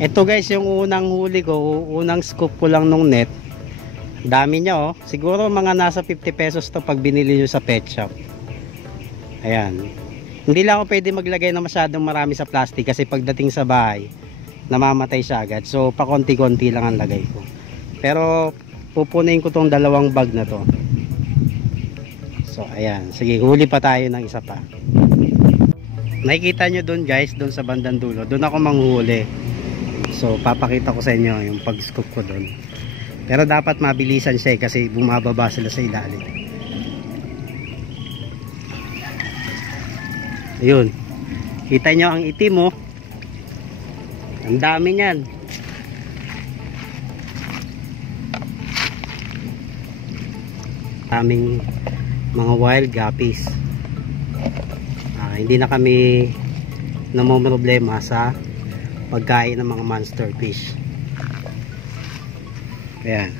Ito guys, yung unang huli ko, unang scoop ko lang nung net. Dami niya oh. Siguro mga nasa 50 pesos to pag binili nyo sa pet shop. Ayan. Hindi lang ako pwede maglagay na masyadong marami sa plastic kasi pagdating sa bahay, namamatay siya agad. So pa konti-konti lang ang lagay ko. Pero pupunin ko tong dalawang bag na to. So ayan. Sige, huli pa tayo ng isa pa. Nakikita nyo dun guys, dun sa bandang dulo. Dun ako manghuli. So papakita ko sa inyo yung pag-scoop ko dun. Pero dapat mabilisan siya kasi bumababa sila sa ilalim. Ayun. Kita nyo ang itim oh. Ang dami niyan. Aming mga wild guppies. Hindi na kami namomroblema sa pagkain ng mga monster fish. Ayan.